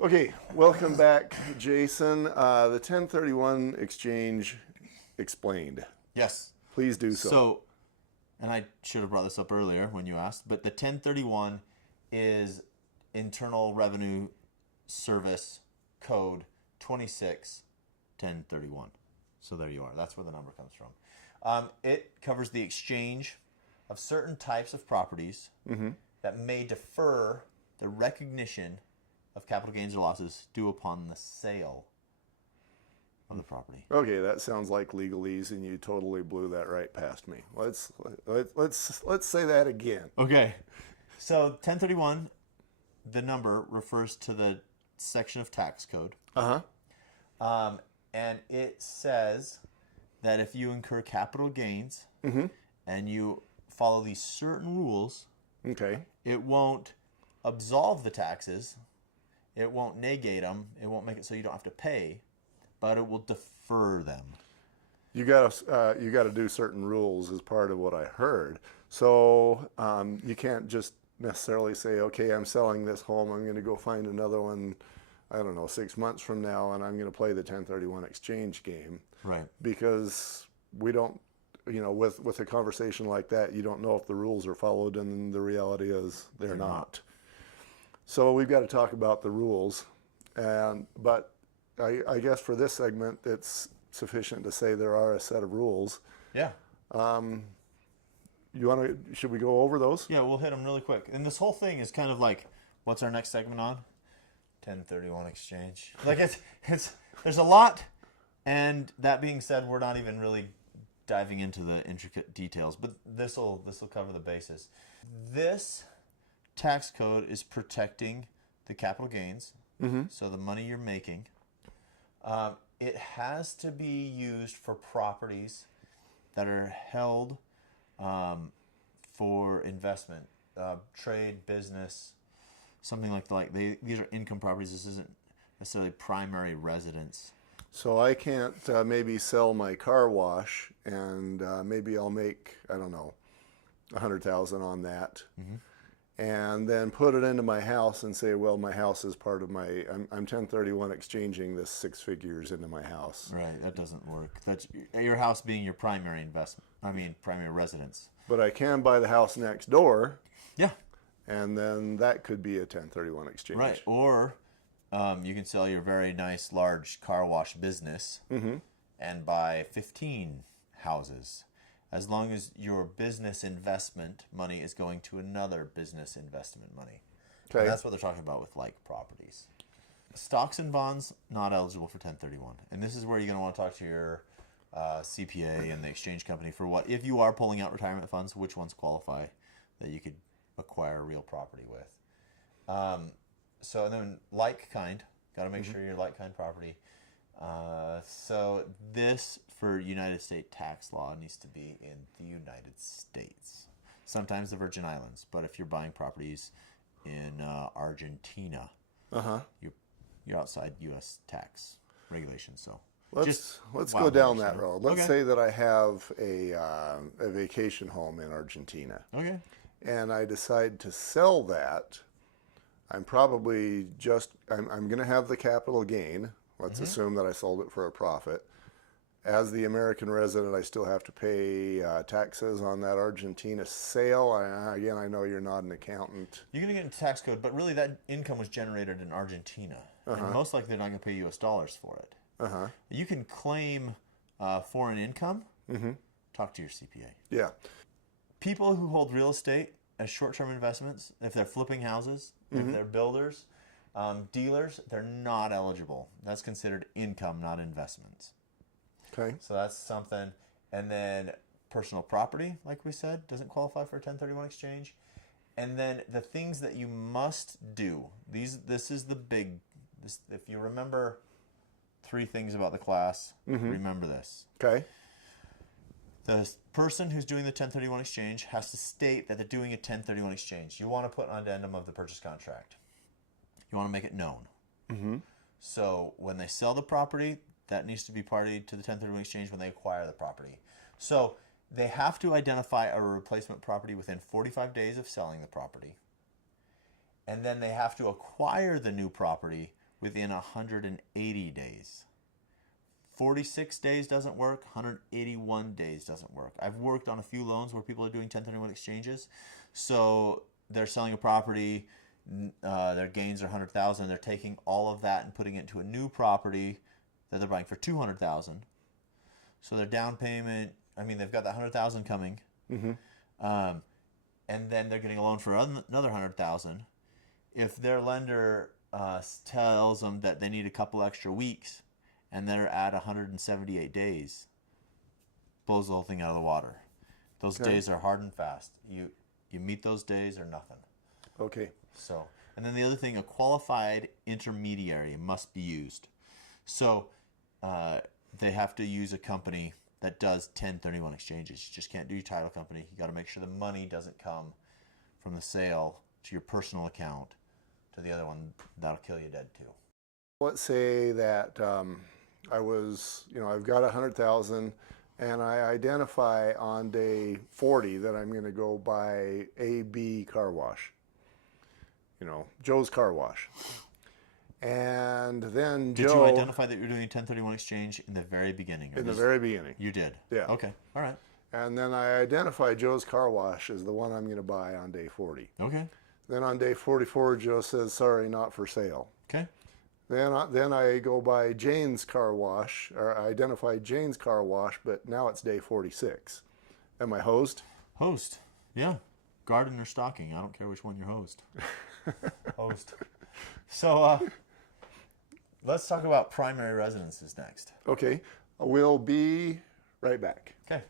Okay, welcome back, Jason. The 1031 exchange explained. Yes. Please do so. So, and I should have brought this up earlier when you asked, but the 1031 is Internal Revenue Service Code 26 1031. So there you are. That's where the number comes from. It covers the exchange of certain types of properties that may defer the recognition of capital gains or losses due upon the sale of the property. Okay, that sounds like legalese, and you totally blew that right past me. Let's say that again. Okay. So 1031, the number refers to the section of tax code. Uh And it says that if you incur capital gains and you follow these certain rules, huh. Okay. it won't absolve the taxes, it won't negate them, it won't make it so you don't have to pay, but it will defer them. You gotta do certain rules as part of what I heard. So you can't just necessarily say, okay, I'm selling this home. I'm going to go find another one. I don't know, 6 months from now, and I'm going to play the 1031 exchange game. Right. Because we don't, with a conversation like that, you don't know if the rules are followed, and the reality is they're not. So we've got to talk about the rules, but I guess for this segment, it's sufficient to say there are a set of rules. Yeah. Should we go over those? Yeah, we'll hit them really quick. And this whole thing is kind of like, what's our next segment on? 1031 exchange. Like it's there's a lot, and that being said, we're not even really diving into the intricate details, but this'll cover the basis. This tax code is protecting the capital gains, so the money you're making. It has to be used for properties that are held for investment, trade, business, something these are income properties. This isn't necessarily primary residence. So I can't maybe sell my car wash, and maybe I'll make, I don't know, 100,000 on that, and then put it into my house and say, well, my house is part of my. I'm 1031 exchanging this 6 figures into my house. Right, that doesn't work. That's your house being your primary investment. I mean, primary residence. But I can buy the house next door, Yeah. and then that could be a 1031 exchange. Right, or you can sell your very nice large car wash business and buy 15 houses, as long as your business investment money is going to another business investment money. Okay. And that's what they're talking about with like properties. Stocks and bonds, not eligible for 1031. And this is where you're going to want to talk to your CPA and the exchange company for what, if you are pulling out retirement funds, which ones qualify that you could acquire real property with. So and then like kind, got to make sure you're like kind property. So this for United States tax law needs to be in the United States. Sometimes the Virgin Islands, but if you're buying properties in Argentina, you're outside U.S. tax regulations. So Let's go wild down west, that you know? road. Let's Okay. say that I have a vacation home in Argentina, Okay. and I decide to sell that. I'm probably I'm going to have the capital gain. Let's assume that I sold it for a profit. As the American resident, I still have to pay taxes on that Argentina sale. Again, I know you're not an accountant. You're going to get into tax code, but really that income was generated in Argentina. And most likely they're not going to pay U.S. dollars for it. You can claim foreign income. Talk to your CPA. Yeah. People who hold real estate as short-term investments, if they're flipping houses, if they're builders, dealers, they're not eligible. That's considered income, not investments. Okay. So that's something. And then personal property, like we said, doesn't qualify for a 1031 exchange. And then the things that you must do. This is the big. If you remember 3 things about the class, remember this. Okay. The person who's doing the 1031 exchange has to state that they're doing a 1031 exchange. You want to put an addendum of the purchase contract. You want to make it known. So when they sell the property, that needs to be party to the 1031 exchange when they acquire the property. So they have to identify a replacement property within 45 days of selling the property. And then they have to acquire the new property within 180 days. 46 days doesn't work. 181 days doesn't work. I've worked on a few loans where people are doing 1031 exchanges. So they're selling a property, their gains are 100,000. They're taking all of that and putting it into a new property that they're buying for 200,000. So their down payment, I mean, they've got that 100,000 coming, and then they're getting a loan for another 100,000. If their lender tells them that they need a couple extra weeks, and they're at 178 days, blows the whole thing out of the water. Those days are hard and fast. You meet those days or nothing. Okay. So, and then the other thing, a qualified intermediary must be used. So they have to use a company that does 1031 exchanges. You just can't do your title company. You got to make sure the money doesn't come from the sale to your personal account to the other one. That'll kill you dead too. Let's say that I've got 100,000, and I identify on day 40 that I'm going to go buy AB car wash. Joe's Car Wash. And then Did Joe... you identify that you're doing a 1031 exchange in the very beginning? In the very beginning. You did? Yeah. Okay. All right. And then I identify Joe's Car Wash as the one I'm going to buy on day 40. Okay. Then on day 44, Joe says, sorry, not for sale. Okay. Then I go by Jane's Car Wash, or I identify Jane's Car Wash, but now it's day 46. Am I hosed? Host. Yeah. Garden or stocking. I don't care which one you're host. Host. So let's talk about primary residences next. Okay. We'll be right back. Okay.